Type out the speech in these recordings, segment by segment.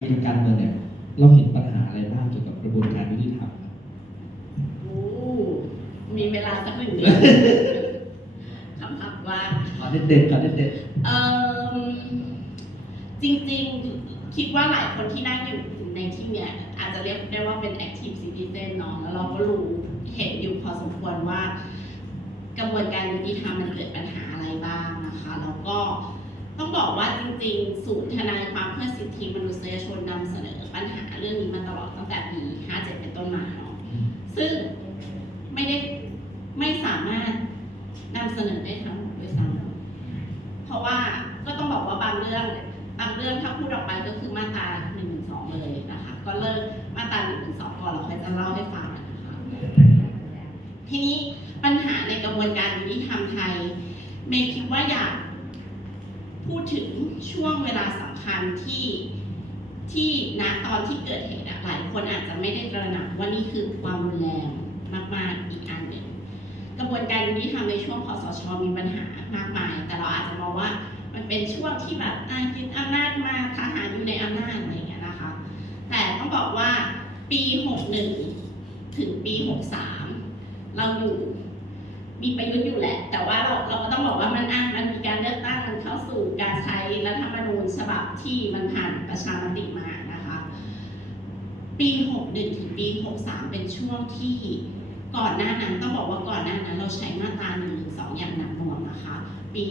ทางการเมืองเนี่ยเราเห็นปัญหาอะไรบ้างเกี่ยวกับกระบวนการยุติธรรมครับโอ้มีเวลาสักหนึ่งเดือนคำถามว่าขอเด็ดๆขอเด็ดเอ่อจริงๆคิดว่าหลายคนที่นั่งอยู่ในที่เนี้ยอาจจะเรียกได้ว่าเป็น active citizen เนาะแล้วเราก็รู้เห็นอยู่พอสมควรว่า กระบวนการยุติธรรมมันเกิดปัญหาอะไรบ้างนะคะ แล้วก็ ต้องบอกว่าจริงๆ ศูนย์ทนายความเพื่อสิทธิมนุษยชนนำเสนอปัญหาเรื่องนี้มาตลอดตั้งแต่ปี 57 เป็นต้นมาเนาะซึ่งไม่ได้ไม่สามารถนำเสนอได้ทั้งหมดด้วยซ้ำเพราะว่าก็ต้องบอกว่าบางเรื่องบางเรื่องถ้าพูดออกไปก็คือมาตรา1นึเลยนะคะ ก็เลิกมาตรา1นึก่อนเราค่อยจะเล่าให้ฟังนะคะทีนี้ปัญหาในกระบวนการยุติธรรมไทยเมย์คิดว่าอยาก พูดถึงช่วงเวลาสำคัญที่ที่ณตอนที่เกิดเหตุหลายคนอาจจะไม่ได้ตระหนักว่านี่คือความรุนแรงมากๆอีกอันหนึ่งกระบวนการยุติธรรมในช่วงคอสชมีปัญหามากมาย แต่เราอาจจะมองว่ามันเป็นช่วงที่แบบอะยึดอำนาจมาทหารอยู่ในอำนาจอะไรอย่างเงี้ยนะคะ แต่ต้องบอกว่าปี 61 ถึงปี 63 เราอยู่ มีประยุทธ์อยู่แหละ แต่ว่าเราเราก็ต้องบอกว่ามันอะมันมีการเลือกตั้งมันเข้าสู่การใช้รัฐธรรมนูญฉบับที่มันผ่านประชามติมานะคะ ปี 61 ถึงปี 63 เป็นช่วงที่ก่อนหน้านั้นต้องบอกว่าก่อนหน้านั้นเราใช้มาตรา112 อย่างหนักหน่วงนะคะ ปี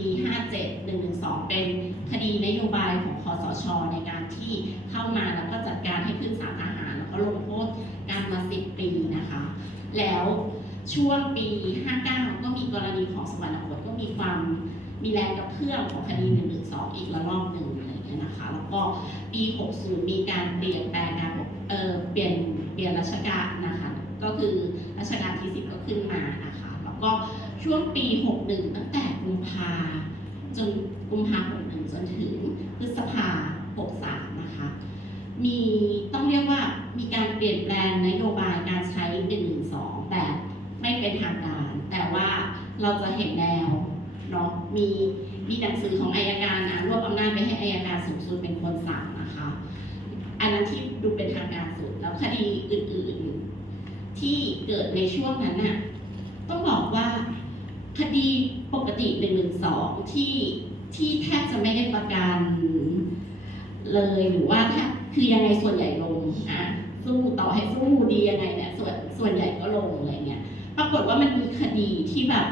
57 112 เป็นคดีนโยบายของคอสช ในการที่เข้ามาแล้วก็จัดการให้ขึ้นศาลทหาร แล้วก็ลงโทษการมา 10 ปีนะคะ แล้ว ช่วงปี 59 ก็มีกรณีของสวรรคตก็มีความมีแรงกระเพื่อมของคดี 112 อีกระลอกหนึ่งอะไรอย่างเงี้ยนะคะ แล้วก็ปี 60 มีการเปลี่ยนแปลงการเเปลี่ยนเปลี่ยนราชการนะคะ ก็คือรัชกาลที่ 10 ก็ขึ้นมานะคะ แล้วก็ช่วงปี 61 ตั้งแต่กุมภาจนกุมภา61 จนถึงพฤษภา 63 นะคะ มีต้องเรียกว่ามีการเปลี่ยนแปลงนโยบายการใช้ 112 แต่ไม่เป็นทางการ แต่ว่าเราจะเห็นแนวเนาะมีมีหนังสือของอายการนะรวบอำนาจไปให้อายการสูงสุดเป็นคนสั่งนะคะ อันนั้นที่ดูเป็นทางการสุดแล้วคดีอื่นๆ ที่เกิ ดในช่วงนั้นน่ะต้องบอกว่าคดีปกติ1นึที่ที่แทบจะไม่ได้ประกันเลยหรือว่าถ้าคือยังไงส่วนใหญ่ลงอะสู้ต่อให้สู้ดียังไงเนี่ยส่วนส่วนใหญ่ก็ลงอะไรเงี้ยปรากฏว่ามันมีคดีที่แบบ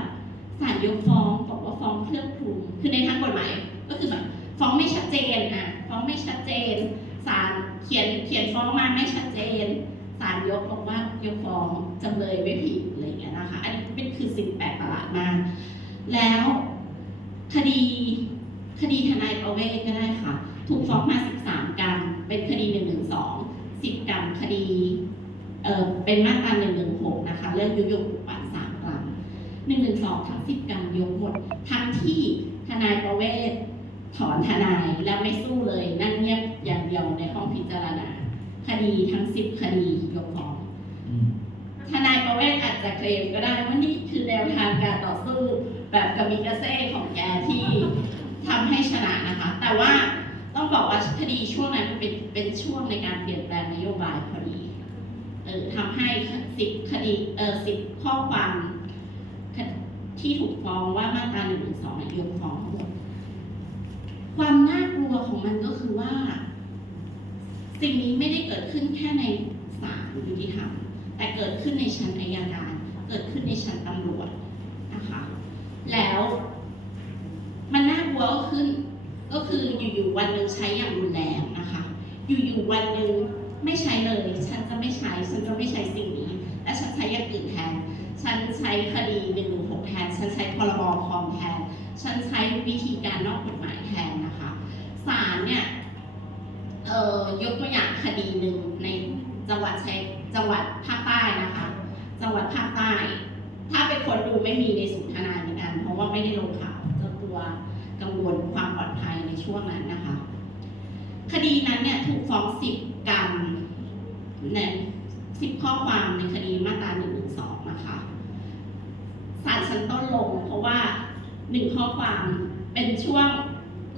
ศาลยกฟ้องบอกว่าฟ้องเครื่องคลุมคือในทางกฎหมายก็คือแบบฟ้องไม่ชัดเจนอะฟ้องไม่ชัดเจนศาลเขียนเขียนฟ้องมาไม่ชัดเจน ยกบอกว่ายกฟ้องจำเลยไม่ผิดอะไรอย่างเงี้ยนะคะอันนี้เป็นคือสิ่งแปลกประหลาดมากแล้วคดีคดีทนายประเวศก็ได้ค่ะ ถูกฟ้องมา 13 กรรม เป็นคดี112 10 กรรมคดีเออเป็นมาตรา116 นะคะ เรื่องยุยงปปันสามกรรม112 ทั้ง 10 กรรมยกหมด ทั้งที่ทนายประเวศถอนทนายแล้วไม่สู้เลยนั่งเงียบอย่างเดียวในห้องพิจารณา คดีทั้ง10คดียกฟ้องๆอืมทนายประเวศอาจจะเคลมก็ได้ว่านี่คือแนวทางการต่อสู้แบบกามิกาเซ่ของแกที่ทำให้ชนะนะคะ แต่ว่าต้องบอกว่าคดีช่วงนั้นเป็นเป็นช่วงในการเปลี่ยนแปลงนโยบายพอดีเออทำให้สิบคดีเออสิบข้อความที่ถูกฟ้องว่ามาตราหนึ่งหนึ่งสองยกฟ้องทั้งหมดความน่ากลัวของมันก็คือว่า สิ่งนี้ไม่ได้เกิดขึ้นแค่ในศาลยุติธรรมแต่เกิดขึ้นในชั้นอายการ เกิดขึ้นในชั้นตำรวจนะคะแล้วมันน่ากลัวก็ขึ้นก็คืออยู่ๆวันหนึ่งใช้อย่างรุนแรงนะคะ อยู่ๆวันหนึ่งไม่ใช้เลย ฉันจะไม่ใช้ ฉันจะไม่ใช้สิ่งนี้ และฉันใช้อย่างอื่นแทน ฉันใช้คดีหนึ่งหกแทน ฉันใช้พรบคอมแทน ฉันใช้วิธีการนอกกฎหมายแทนนะคะศาลเนี่ย เอ่อยกตัวอย่างคดีหนึ่งในจังหวัดชัยจังหวัดภาคใต้นะคะ จังหวัดภาคใต้ ถ้าเป็นคนดูไม่มีในศูนทนาเหมือนกันเพราะว่าไม่ได้ลงข่าวเจ้าตัวกังวลความปลอดภัยในช่วงนั้นนะคะ คดีนั้นเนี่ยถูกฟ้องสิบกรรมในสิบข้อความในคดีมาตราหนึ่งหนึ่งสองนะคะศาลชั้นต้นลงเพราะว่าหนึ่งข้อความเป็นช่วง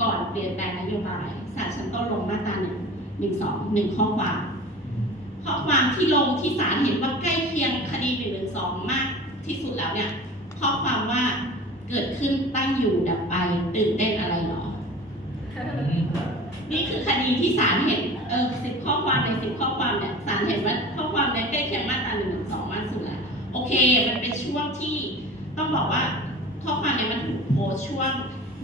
ก่อนเปลี่ยนแปลงนโยบาย ศาลชั้นต้นลงมาตราหนึ่งหนึ่งสองหนึ่งข้อความข้อความที่ลงที่ศาลเห็นว่าใกล้เคียงคดีหนึ่งหนึ่งสองมากที่สุดแล้วเนี่ยข้อความว่าเกิดขึ้นตั้งอยู่ดับไปตื่นเต้นอะไรหรอ นี่คือคดีที่ศาลเห็นเออสิบข้อความในสิบข้อความเนี่ยศาลเห็นว่าข้อความเนี่ยใกล้เคียงมาตราหนึ่งหนึ่งสองมากสุดแล้วโอเค มันเป็นช่วงที่ต้องบอกว่าข้อความเนี่ยมันถูกโพสต์ช่วง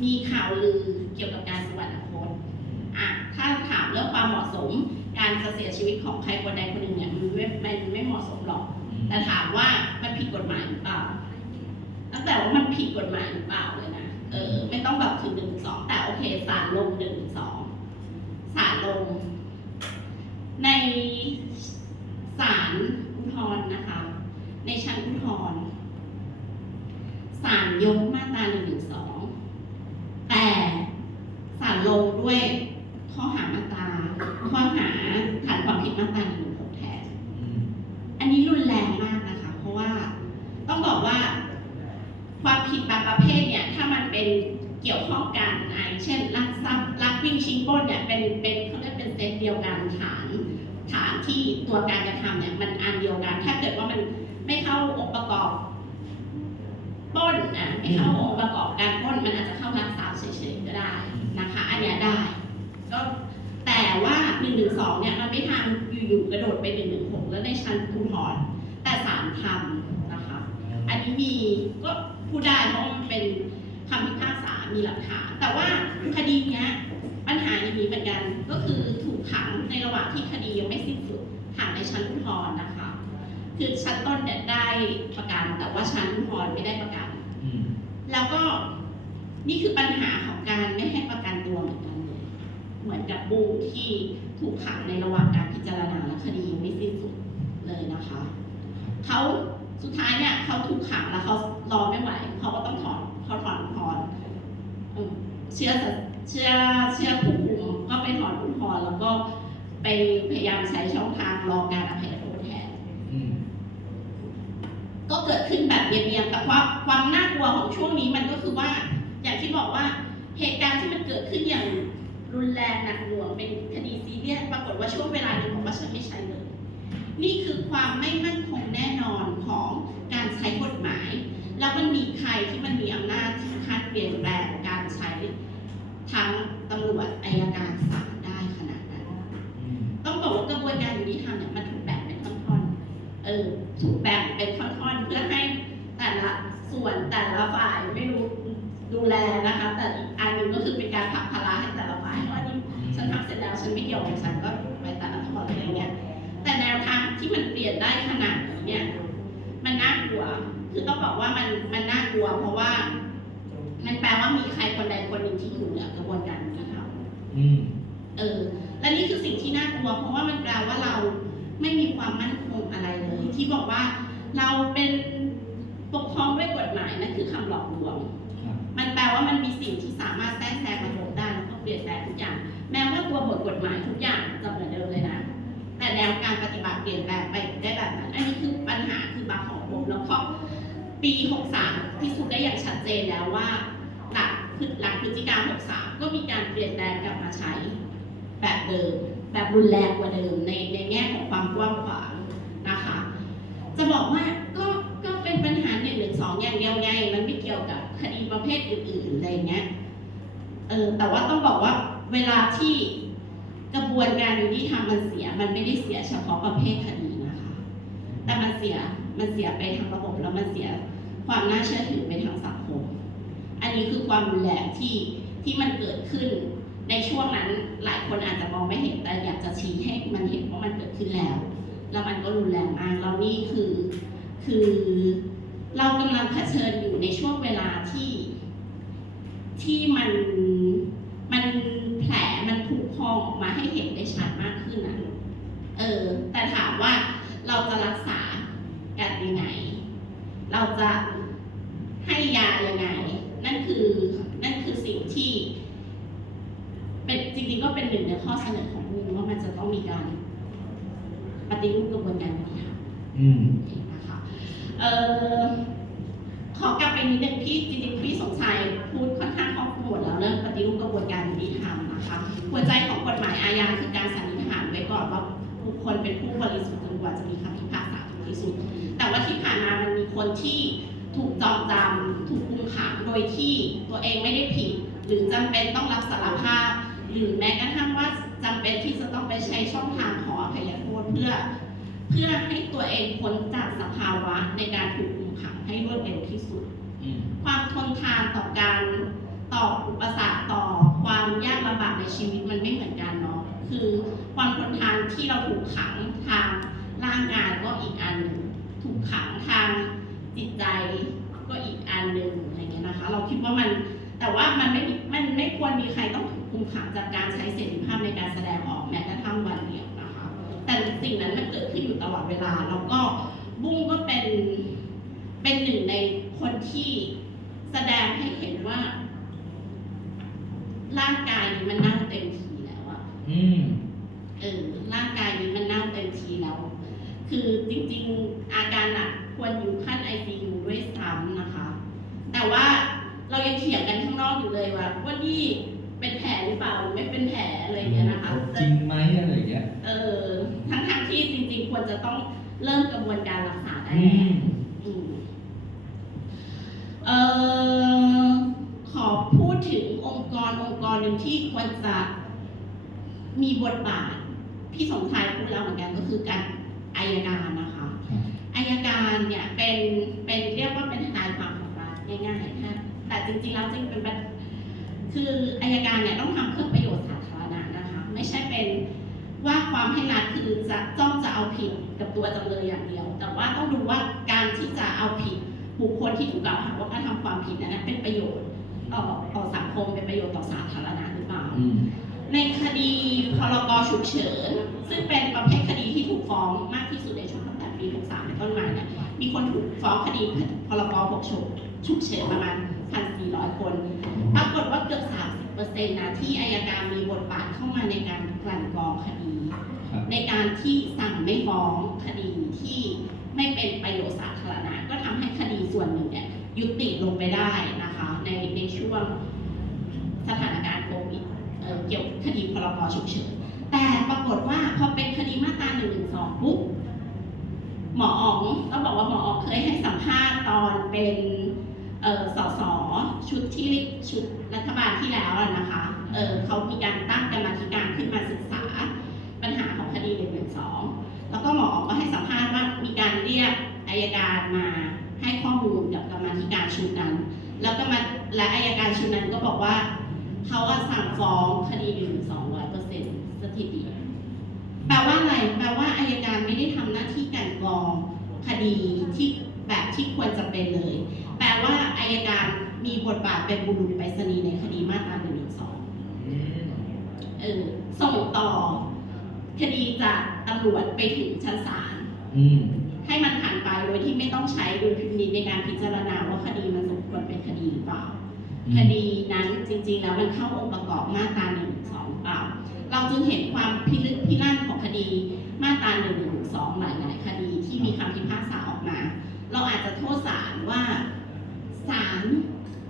มีข่าวลือเกี่ยวกับการสวรรคตอะถ้าถาม เรื่องความเหมาะสม การจะเสียชีวิตของใครคนใดคนหนึ่งเนี่ยมันไม่มันไม่เหมาะสมหรอก แต่ถามว่ามันผิดกฎหมายหรือเปล่าตั้งแต่ว่ามันผิดกฎหมายหรือเปล่าเลยนะเออไม่ต้องแบบถึงหนึ่งสองแต่โอเคศาลลงหนึ่งสองศาลลง ในศาลอุทธรณ์นะคะ ในชั้นอุทธรณ์ศาลยกมาตราหนึ่งหนึ่งสองแต่ศาลลงด้วยข้อหามาตราข้อหา ฐานความผิดมาตราหนึ่งหนึ่งหกแทน อันนี้รุนแรงมากนะคะ เพราะว่าต้องบอกว่า ความผิดบางประเภทเนี่ยถ้ามันเป็นเกี่ยวข้องกันอะอย่างเช่นลักทรัพย์ลักวิ่งชิงปล้นเนี่ยเป็นเป็นเขาเรียกเป็นเซตเดียวกันฐานฐานที่ตัวการกระทำเนี่ยมันอันเดียวกัน ถ้าเกิดว่ามันไม่เข้าองค์ประกอบปล้นอะไม่เข้าองค์ประกอบการปล้นมันอาจจะเข้ารักทรัพย์เฉยๆก็ได้นะคะ อันเนี้ยได้ก็แต่ ว่า1นึเนี่ยมันไม่ทางอยู่ๆกระโดดไป1นึแล้วในชั้นอุทธรณ์แต่ศาลทำนะคะ อันนี้มีก็พูดได้เพราะมันเป็นคำพิพากษา มีหลักฐาน แต่ว่าคดีเนี้ยปัญหาอย่างนี้เหมือนกัน ก็คือถูกขังในระหว่างที่คดียังไม่สิ้นสุดขังในชั้นอุทธรณ์นะคะ คือชั้นต้นเนี่ยได้ประกัน แต่ว่าชั้นอุทธรณ์ไม่ได้ประกัน แล้วก็นี่คือปัญหาของการไม่ให้ประกันตัวเหมือนกัน เลยเหมือนกับบูที่ถูกขังในระหว่างการพิจารณาและคดียังไม่สิ้นสุดเลยนะคะเขาสุดท้ายเนี่ยเขาถูกขังแล้วเขารอไม่ไหวเขาก็ต้องถอนเขาถอนอุทธรณ์เออเชื่อสัตเชื่อเชื่อผู้คุมก็ไปถอนอุทธรณ์แล้วก็ไปพยายามใช้ช่องทางรอการอภัยโทษแทนก็เกิดขึ้นแบบเงียบๆแต่ว่าความน่ากลัวของช่วงนี้มันก็คือว่า อย่างที่บอกว่าเหตุการณ์ที่มันเกิดขึ้นอย่าง รุนแรงหนักหน่วงเป็นคดีซีเรียสปรากฏว่าช่วงเวลาหนึ่งบอกว่าฉันไม่ใช่เลย นี่คือความไม่มั่นคงแน่นอนของการใช้กฎหมาย คือคำหลอกลวงมันแปลว่ามันมีสิ่งที่สามารถแทรกแซงระบบได้แล้วก็เปลี่ยนแปลงทุกอย่าง แม้ว่าตัวบทกฎหมายทุกอย่างจะเหมือนเดิมเลยนะ แต่แนวการปฏิบัติเปลี่ยนแปลงไปได้แบบนั้น อันนี้คือปัญหาคือบางของระบบแล้วก็ปี 63 พิสูจน์ได้อย่างชัดเจนแล้วว่าหลังหลังพฤศจิกา63 ก็มีการเปลี่ยนแปลงกลับมาใช้แบบเดิม แบบรุนแรงกว่าเดิมในในแง่ของความกว้างขวางนะคะ จะบอกว่า สองอย่างเดียวไงมันไม่เกี่ยวกับคดีประเภทอื่นๆอะไรเงี้ยเออแต่ว่าต้องบอกว่าเวลาที่กระบวนการยุติธรรมมันเสีย มันไม่ได้เสียเฉพาะประเภทคดีนะคะ แต่มันเสียมันเสียไปทั้งระบบแล้วมันเสียความน่าเชื่อถือไปทั้งสังคม อันนี้คือความรุนแรงที่ที่มันเกิดขึ้นในช่วงนั้นหลายคนอาจจะมองไม่เห็นแต่อยากจะชี้ให้มันเห็นว่ามันเกิดขึ้นแล้ว แล้วมันก็รุนแรงมากแล้วนี่คือคือ เรากำลังเผชิญอยู่ในช่วงเวลาที่ ที่มันมันแผลมันผุพองออกมาให้เห็นได้ชัดมากขึ้นนะเออ แต่ถามว่าเราจะรักษากันยังไง เราจะให้ยายังไง นั่นคือนั่นคือสิ่งที่ เป็นจริงๆก็เป็นหนึ่งในข้อเสนอของมูลว่ามันจะต้องมีการปฏิรูปกระบวนการยุติธรรม เออขอกลับไปนิดนึงพี่จริงๆพี่สงชัยพูดค่อนข้างครอบคลุมแล้วเรื่องปฏิรูปกระบวนการยุติธรรมนะคะหัวใจของกฎหมายอาญาคือการสันนิษฐานไว้ก่อนว่าผู้คนเป็นผู้บริสุทธิ์จนกว่าจะมีคำพิพากษาถึงที่สุด แต่ว่าที่ผ่านมามันมีคนที่ถูกจองจำถูกคุมขังโดยที่ตัวเองไม่ได้ผิด หรือจำเป็นต้องรับสารภาพ หรือแม้กระทั่งว่าจำเป็นที่จะต้องไปใช้ช่องทางขออภัยโทษเพื่อ เพื่อให้ตัวเองพ้นจากสภาวะในการถูกคุมขังให้รวดเร็วที่สุดอืมความทนทานต่อการต่ออุปสรรคต่อความยากลำบากในชีวิตมันไม่เหมือนกันเนาะคือความทนทานที่เราถูกขังทางร่างกายก็อีกอันหนึ่งถูกขังทางจิตใจก็อีกอันหนึ่งอะไรเงี้ยนะคะ เราคิดว่ามันแต่ว่ามันไม่มีมันไม่ควรมีใครต้องถูกคุมขังจากการใช้เสรีภาพในการแสดงออกแม้กระทั่งวันเดียวนะคะ แต่สิ่งนั้นมันเกิดขึ้นอยู่ตลอดเวลา แล้วก็บุ้งก็เป็นเป็นหนึ่งในคนที่แสดงให้เห็นว่า ร่างกายนี้มันเน่าเต็มทีแล้วอะอืมเออร่างกายนี้มันเน่าเต็มทีแล้ว คือจริง ๆ อาการหนักควรอยู่ขั้น ICU ด้วยซ้ำนะคะ แต่ว่าเรายังเถียงกันข้างนอกอยู่เลยว่าว่านี่เป็นแผลหรือเปล่าหรือไม่เป็นแผลอะไรอย่างเงี้ยนะคะ จริงไหมอะไรอย่างเงี้ย เออทั้งทางๆที่จริง ๆ ควรจะต้องเริ่มกระบวนการรักษาได้อืแล้วมอืมเอ่อขอพูดถึงองค์กรองค์กรหนึ่งที่ควรจะมีบทบาท พี่สมชายพูดแล้วเหมือนกันก็คือการอายการนะคะครับอายการเนี่ยเป็นเป็นเรียกว่าเป็นทนายความของรัฐง่ายๆนะแต่จริงๆแล้วจริงเป็นแบบ คืออายการเนี่ยต้องทำเพื่อประโยชน์สาธารณะนะคะ ไม่ใช่เป็นว่าความให้รัฐคือจะจ้องจะเอาผิดกับตัวจำเลยอย่างเดียว แต่ว่าต้องดูว่าการที่จะเอาผิดบุคคลที่ถูกกล่าวหาว่าการทำความผิดนั้นเป็นประโยชน์ต่อต่อสังคมเป็นประโยชน์ต่อสาธารณะหรือเปล่า ในคดีพรกฉุกเฉิน ซึ่งเป็นประเภทคดีที่ถูกฟ้องมากที่สุดในช่วงตั้งแต่ปี 63 เป็นต้นมาเนี่ยมีคนถูกฟ้องคดีพรกฉุกเฉินฉุกเฉินประมาณ 1,400 คน ปรากฏว่าเกือบ 30%นะที่อายการมีบทบาทเข้ามาในการกลั่นกรองคดีครับในการที่สั่งไม่ฟ้องคดีที่ไม่เป็นประโยชน์สาธารณะก็ทำให้คดีส่วนหนึ่งเนี่ยยุติลงไปได้นะคะในในช่วงสถานการณ์โควิดเอ่อเกี่ยวกับคดีพรกฉุกเฉินแต่ปรากฏว่าพอเป็นคดีมาตรา1นึปุ๊บหมออ๋องต้องบอกว่าหมออ๋องเคยให้สัมภาษณ์ตอนเป็นเอ่อ สสชุดที่ชุดรัฐบาลที่แล้วนะคะเเขามีการตั้งกรรมธิการขึ้นมาศึกษา ปัญหาของคดี1นึแล้วก็หมอออก็ให้สัมภาษณ์ว่ามีการเรียกอายการมาให้ข้อมูลกับกรรมธิการชุดนั้น แล้วก็มาและอายการชุดนั้นก็บอกว่าเขาสั่งฟ้องคดี1นึร้อยเปอร์เซ็นต์สถิติแปลว่าอะไรแปลว่าอายการไม่ได้ทำหน้าที่กลันกรองคดีที่แบบที่ควรจะเป็นเลย แปลว่า ยการมีบทบาทเป็นบุรุษไปรษณีย์ในคดีมาตรา1นึอืมเออส่งต่อ คดีจากตำรวจไปถึงชั้นศาลอืมให้มันผ่านไปโดยที่ไม่ต้องใช้ดุลพินิจในการพิจารณาว่าคดีมันสมควรเป็นคดีหรือเปล่า คดีนั้นจริง ๆ แล้วมันเข้าองค์ประกอบมาตรา1นึสองเปล่า เราจึงเห็นความพิลึกพิลั่นของคดีมาตรา1นึสองหลายๆคดีที่มีคำพิพากษาออกมา เราอาจจะโทษศาลว่า ศาล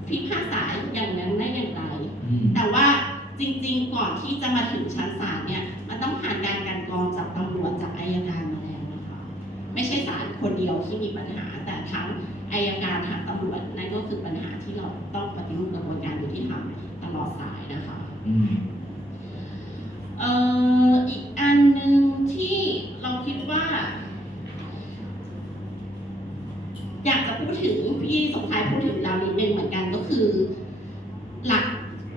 พิพากษาอย่างนั้นได้อย่างไรอืมแต่ว่าจริงๆ ก่อนที่จะมาถึงชั้นศาลเนี่ยมันต้องผ่านการกลันกรองจากตำรวจจากอายการมาแล้วนะคะไม่ใช่ศาลคนเดียวที่มีปัญหา แต่ทั้งอายการทั้งตำรวจนั่นก็คือปัญหาที่เราต้องปฏิรูปกระบวนการยุติธรรมตลอดสายนะคะ พี่สมชายพูดถึงเรานิดนึงเหมือนกันก็คือ หลัก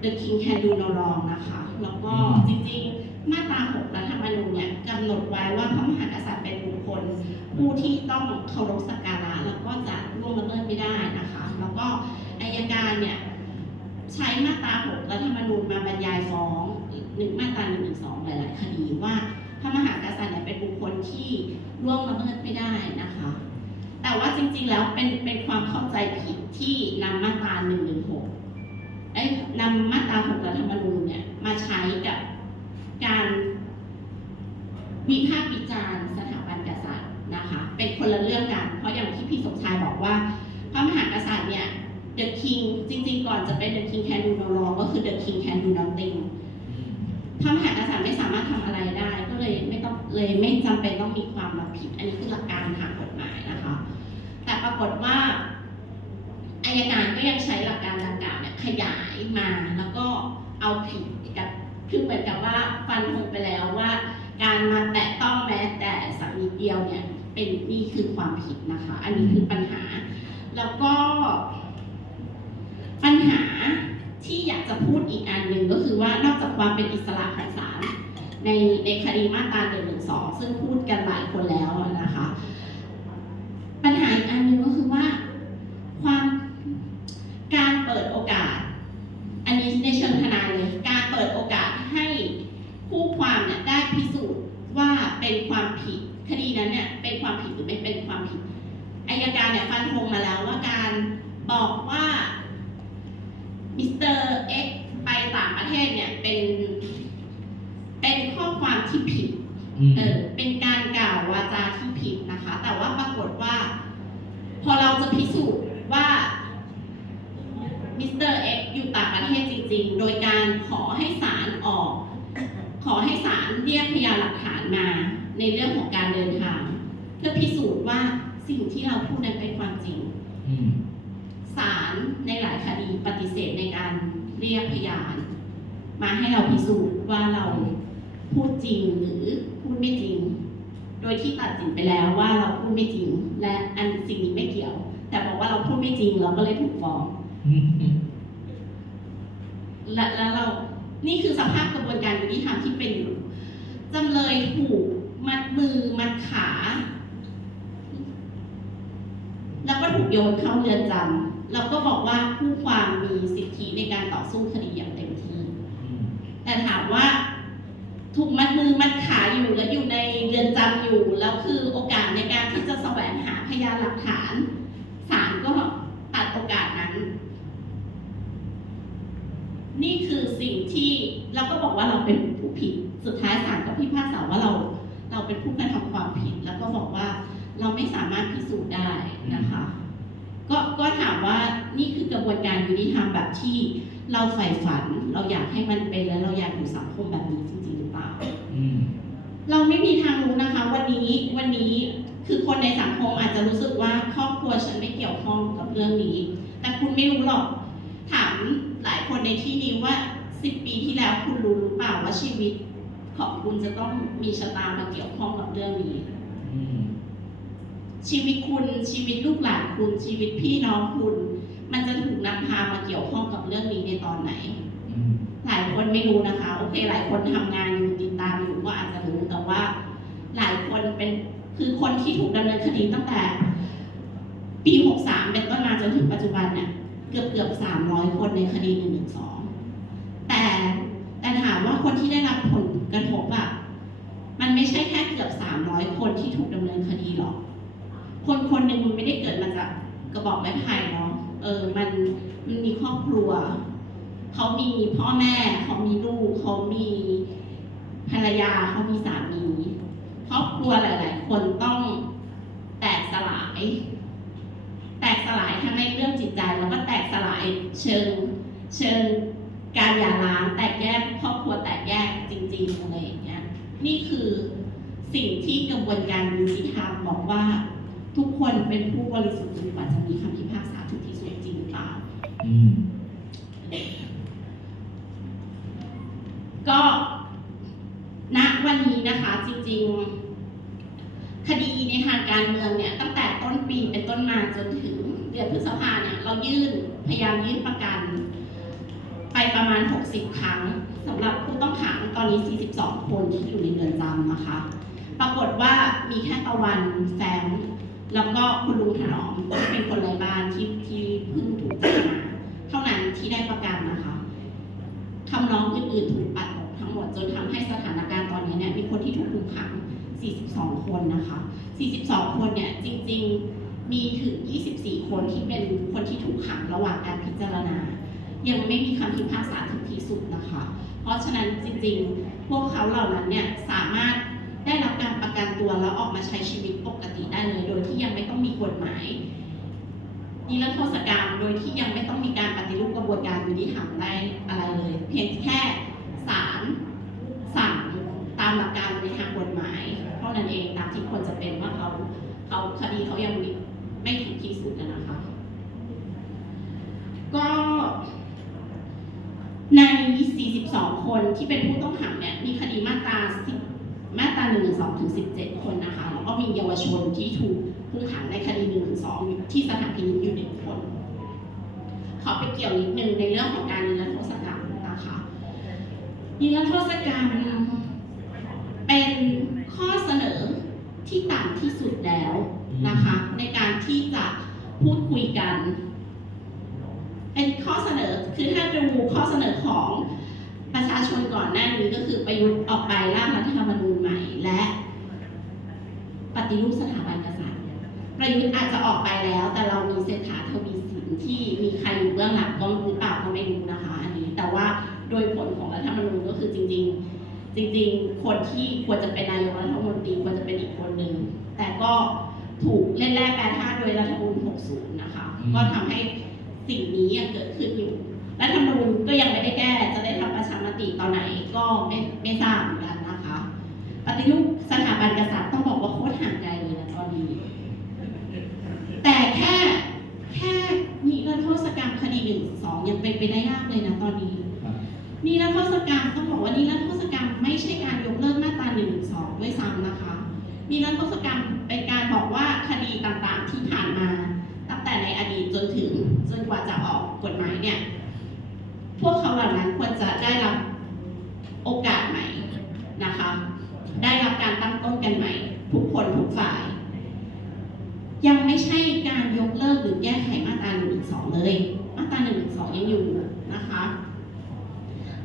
The King Can Do No Wrong นะคะ แล้วก็อืมจริงๆ มาตรา6รัฐธรรมนูญเนี่ยกำหนดไว้ว่าพระมหากษัตริย์เป็นบุคคล ผู้ที่ต้องเคารพสักการะแล้วก็จะล่วงละเมิดไม่ได้นะคะ แล้วก็อายการเนี่ยใช้มาตรา6รัฐธรรมนูญมาบรรยายฟ้องหนึ่งมาตรา1นึสองหลาย ๆ คดีว่าพระมหากษัตริย์เนี่ยเป็นบุคคลที่ล่วงละเมิดไม่ได้นะคะ แต่ว่าจริงๆแล้วเป็นเป็นความเข้าใจผิดที่นำมาตรา1นึเอ้ยนำมาตรา6รัฐธรรมนูญเนี่ยมาใช้กับการวิพากษ์วิจารณ์สถาบันกษัตริย์นะคะ เป็นคนละเรื่องกัน เพราะอย่างที่พี่สมชายบอกว่า พระมหากษัตริย์เนี่ย the king จริง ๆ ก่อนจะเป็น the king can do no wrong ก็คือ the king can do nothing พระมหากษัตริย์ไม่สามารถทำอะไรได้ ก็เลยไม่ต้องเลยไม่จำเป็นต้องมีความรับผิด อันนี้คือหลักการทางกฎหมาย แต่ปรากฏว่าอายการก็ยังใช้หลักการดังกล่าวเนี่ยขยายมาแล้วก็เอาผิดกับคือเหมือนกับว่าฟันธงไปแล้วว่า การมาแตะต้องแม้แต่สักนิดเดียวเนี่ยเป็นนี่คือความผิดนะคะ อันนี้คือปัญหา แล้วก็ปัญหาที่อยากจะพูดอีกอันหนึ่งก็คือว่านอกจากความเป็นอิสระของศาลในในคดีมาตรา1นึซึ่งพูดกันหลายคนแล้วนะคะ ปัญหาอีกอันหนึ่งก็ คือว่าความการเปิดโอกาส อันนี้ในเชิงทนายเลยการเปิดโอกาสให้ผู้ความเนี่ยได้พิสูจน์ว่าเป็นความผิดคดีนั้นเนี่ยเป็นความผิดหรือไม่เป็นความผิดอายการเนี่ยฟันธงมาแล้วว่าการบอกว่ามิสเตอร์เอ็กไปต่างประเทศเนี่ยเป็น เป็นข้อความที่ผิดอืมเออเป็นการกล่าววาจาที่ผิดนะคะ แต่ว่าปรากฏว่า พอเราจะพิสูจน์ว่ามิสเตอร์เอ็กอยู่ต่างประเทศจริง ๆ โดยการขอให้ศาลออก ขอให้ศาลเรียกพยานหลักฐานมา ในเรื่องของการเดินทาง เพื่อพิสูจน์ว่าสิ่งที่เราพูดนั้นเป็นความจริงอืมศาลในหลายคดีปฏิเสธในการเรียกพยาน มาให้เราพิสูจน์ว่าเราพูดจริงหรือพูดไม่จริง โดยที่ตัดสินไปแล้วว่าเราพูดไม่จริง และอันสิ่งนี้ไม่เกี่ยว แต่บอกว่าเราพูดไม่จริงเราก็เลยถูกฟ้องอืมอืมและแล้วเรา นี่คือสภาพกระบวนการยุติธรรมที่เป็นอยู่จำเลยถูกมัดมือมัดขา แล้วก็ถูกโยนเข้าเรือนจำแล้วก็บอกว่าผู้ความมีสิทธิในการต่อสู้คดีอย่างเต็มที่อืมแต่ถามว่าถูกมัดมือมัดขา อยู่แล้วอยู่ในเรือนจำอยู่ แล้วคือโอกาสในการที่จะแสวงหาพยานหลักฐานศาลก็ตัดโอกาสนั้น นี่คือสิ่งที่เราก็บอกว่าเราเป็นผู้ผิด สุดท้ายศาลก็พิพากษาว่าเราเราเป็นผู้กระทำความผิด แล้วก็บอกว่าเราไม่สามารถพิสูจน์ได้นะคะ ก็ก็ถามว่านี่คือกระบวนการยุติธรรมแบบที่เราใฝ่ฝัน เราอยากให้มันเป็นและเราอยากอยู่สังคมแบบนี้จริงๆหรือเปล่า เราไม่มีทางรู้นะคะ วันนี้วันนี้คือคนในสังคมอาจจะรู้สึกว่าครอบครัวฉันไม่เกี่ยวข้องกับเรื่องนี้ แต่คุณไม่รู้หรอก ถามหลายคนในที่นี้ว่าสิบปีที่แล้วคุณรู้หรือเปล่าว่าชีวิต ของคุณจะต้องมีชะตามาเกี่ยวข้องกับเรื่องนี้อืมชีวิตคุณชีวิตลูกหลานคุณชีวิตพี่น้องคุณ มันจะถูกนำพามาเกี่ยวข้องกับเรื่องนี้ในตอนไหนอืมหลายคนไม่รู้นะคะ โอเค หลายคนทำงานอยู่ติดตามอยู่ก็อาจจะรู้แต่ ว่า หลายคนเป็นคือคนที่ถูกดำเนินคดีตั้งแต่ปี 63 เป็นต้นมาจนถึงปัจจุบันเนี่ยเกือบเกือบ300 คนในคดี 112 แต่แต่ถามว่าคนที่ได้รับผลกระทบอะมันไม่ใช่แค่เกือบ 300 คนที่ถูกดำเนินคดีหรอก คนคนหนึ่งมันไม่ได้เกิดมาจากกระบอกไม้ไผ่เนาะเออมันมันมีครอบครัว เขามีพ่อแม่ เขามีลูก เขามี ภรรยาเขามีสามีครอบครัวหลาย ๆ คนต้องแตกสลาย แตกสลายทั้งในเรื่องจิตใจแล้วก็แตกสลายเชิงเชิงการหย่าร้างแตกแยกครอบครัวแตกแยกจริง ๆ อะไรอย่างเงี้ยนี่คือสิ่งที่กระบวนการยุติธรรมบอกว่า ทุกคนเป็นผู้บริสุทธิ์จนกว่าจะมีคำพิพากษาถึงที่สุดจริงหรือเปล่าอืมก็ณวั นะคะจริงๆ คดีในทางการเมืองเนี่ยตั้งแต่ต้นปีเป็นต้นมาจนถึงเดือนพฤษภาเนี่ยเรายื่นพยายามยื่นประกัน ไปประมาณ 60 ครั้งสำหรับผู้ต้องขังตอนนี้ 42 คนที่อยู่ในเรือนจำนะคะ ปรากฏว่ามีแค่ตะวันแฟมแล้วก็คุณลุงถนอมที่เป็นคนไร้บ้านที่ที่เพิ่งถูกจับมาเท่านั้นที่ได้ประกันนะคะคำร้องอื่นๆถูกปัด จนทำให้สถานการณ์ตอนนี้เนี่ยมีคนที่ถูกคุมขัง 42 คนนะคะ 42 คนเนี่ยจริงๆมีถึง 24 คนที่เป็นคนที่ถูกขังระหว่างการพิจารณา ยังไม่มีคำพิพากษาถึงที่สุดนะคะ เพราะฉะนั้นจริงๆ พวกเขาเหล่านั้นเนี่ยสามารถได้รับการประกันตัวแล้วออกมาใช้ชีวิตปกติได้เลย โดยที่ยังไม่ต้องมีกฎหมายนิรโทษกรรมโดยที่ยังไม่ต้องมีการปฏิรูปกระบวนการยุติธรรมได้อะไรเลย เพียงแค่ศาล หลักการในทางกฎหมายเท่านั้นเองตามที่ควรจะเป็นว่าเขาเขาคดีเขายังไม่ถึงที่สุดสุดนะคะ ก็ใน 42 คนที่เป็นผู้ต้องขังเนี่ยมีคดีมาตรา10มาตรา1 2ถึง17 คนนะคะแล้วก็มีเยาวชนที่ถูกคุมขังในคดี1 2ที่สถานพินิจอยู่หนึ่งคน ขอไปเกี่ยวนิดนึงในเรื่องของการนิรโทษกรรมนะคะนิรโทษกรรม เป็นข้อเสนอที่ต่ำที่สุดแล้วนะคะ ในการที่จะพูดคุยกัน เป็นข้อเสนอคือถ้าดูข้อเสนอของประชาชนก่อนหน้านี้ก็คือประยุทธ์ออกไปร่างรัฐธรรมนูญใหม่และปฏิรูปสถาบันกษัตริย์ ประยุทธ์อาจจะออกไปแล้ว แต่เรามีเศรษฐาทวีสินที่มีใครอยู่เบื้องหลังก็หรือเปล่าก็ไม่รู้นะคะ อันนี้ แต่ว่าโดยผลของรัฐธรรมนูญก็คือจริง ๆ จริงๆ คนที่ควรจะเป็นนายกรัฐมนตรีควรจะเป็นอีกคนหนึ่ง แต่ก็ถูกเล่นแร่แปรธาตุโดยรัฐธรรมนูญ60 นะคะ ก็ทำให้สิ่งนี้ยังเกิดขึ้นอยู่ รัฐธรรมนูญก็ยังไม่ได้แก้ จะได้ทำประชามติตอนไหนก็ไม่ไม่ทราบเหมือนกันนะคะ ปฏิรูปสถาบันกษัตริย์ต้องบอกว่าโคตรห่างไกลเลยนะตอนนี้ แต่แค่แค่นิรโทษกรรมคดีหนึ่งสองยังเป็นไปได้ยากเลยนะตอนนี้ครับ นิรโทษกรรมต้องบอกว่านิรโทษกรรมไม่ใช่การยกเลิกมาตรา1นึสองด้วยซ้ำนะคะนิรโทษกรรมเป็นการบอกว่าคดีต่างๆที่ผ่านมา ตั้งแต่ในอดีตจนถึงจนกว่าจะออกกฎหมายเนี่ยพวกเขาเหล่านั้นควรจะได้รับโอกาสใหม่นะคะ ได้รับการตั้งต้นกันใหม่ ทุกคนทุกฝ่าย ยังไม่ใช่การยกเลิกหรือแก้ไขมาตรา1นึสองเลย มาตรา1นึสองยังอยู่นะคะ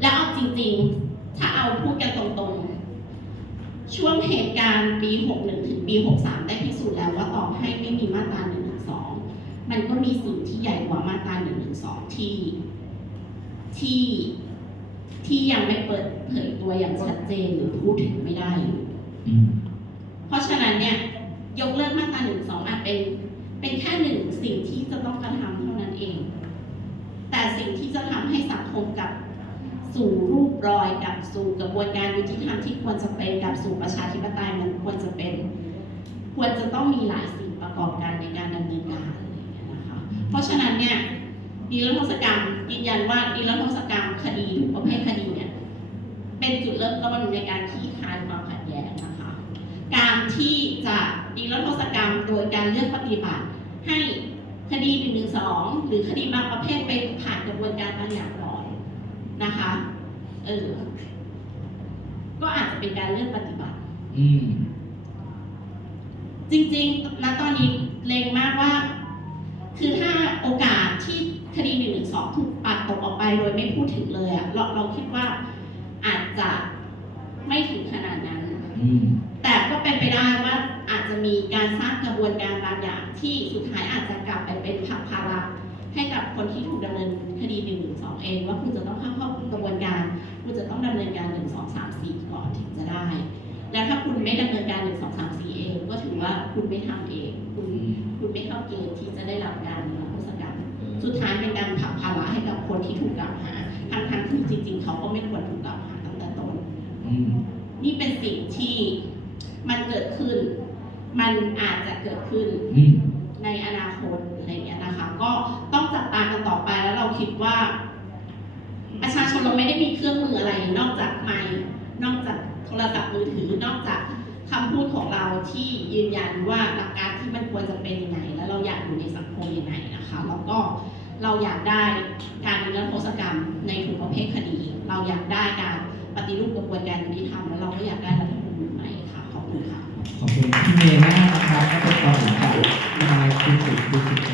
แล้วเอาจริงๆ ถ้าเอาพูดกันตรงๆ ช่วงเหตุการณ์ปี 61 ถึงปี 63 ได้พิสูจน์แล้วว่าต่อให้ไม่มีมาตรา1นึมันก็มีสิ่งที่ใหญ่กว่ามาตรา1นึที่ที่ที่ยังไม่เปิดเผยตัวอย่างชัดเจนหรือพูดถึงไม่ได้ เพราะฉะนั้นเนี่ยยกเลิกมาตราหนึ่งสองอาจเป็น เป็นแค่หนึ่งสิ่งที่จะต้องกระทำเท่านั้นเอง แต่สิ่งที่จะทำให้สังคมกับ สู่รูปรอยกลับสู่กระบวนการยุติธรรมที่ควรจะเป็นกลับสู่ประชาธิปไตยมันควรจะเป็น ควรจะต้องมีหลายสิ่งประกอบกันในการดำเนินการอะไรอย่างเงี้ยนะคะเพราะฉะนั้นเนี่ยนิรโทษกรรมยืนยันว่านิรโทษกรรมคดีทุกประเภทคดีเนี่ยเป็นจุดเริ่มต้นในการคลี่คายความขัดแย้งนะคะ การที่จะนิรโทษกรรมโดยการเลือกปฏิบัติให้คดี1นึหรือคดีบางประเภทไปผ่านกระบวนการบางอย่างก่อน นะคะเออก็อาจจะเป็นการเลือกปฏิบัติ อืม จริงๆณตอนนี้เลงมากว่า คือถ้าโอกาสที่คดีหนึ่งหนึ่งสองถูกปัดตกออกไปโดยไม่พูดถึงเลยอะเราเราคิดว่าอาจจะไม่ถึงขนาดนั้นอืมแต่ก็เป็นไปได้ว่าอาจจะมีการสร้างกระบวนการบางอย่างที่สุดท้ายอาจจะกลับไปเป็นผักภาระ ให้กับคนที่ถูกดำเนินคดีหนึ่งหนึ่งสองเองว่าคุณจะต้องเข้าเข้ากระบวนการ คุณจะต้องดำเนินการหนึ่งสองสามสี่ก่อนถึงจะได้ แล้วถ้าคุณไม่ดำเนินการหนึ่งสองสามสี่เอง ก็ถือว่าคุณไม่ทำเอง คุณคุณไม่เข้าเกณฑ์ที่จะได้รับการนิรโทษกรรมสุดท้ายเป็นการผลักภาระให้กับคนที่ถูกกล่าวหาทั้งทั้งๆที่จริง ๆ เขาก็ไม่ควรถูกกล่าวหาตั้งแต่ต้นอืมนี่เป็นสิ่งที่มันเกิดขึ้น มันอาจจะเกิดขึ้นอืมในอนาคต อะไรอย่างเงี้ยนะคะ ก็ต้องจับตามกันต่อไปแล้วเราคิดว่า ประชาชนเราไม่ได้มีเครื่องมืออะไร นอกจากไมค์นอกจากโทรศัพท์มือถือนอกจากคำพูดของเราที่ยืนยันว่าหลักการที่มันควรจะเป็นยังไง แล้วเราอยากอยู่ในสังคมยังไงนะคะ แล้วก็เราอยากได้การนิรโทษกรรมในทุกประเภทคดี เราอยากได้การปฏิรูปกระบวนการยุติธรรมแล้วเราก็อยากได้รัฐธรรมนูญใหม่ค่ะขอบคุณค่ะขอบคุณพี่เมย์มากนะครับก็เป็นความ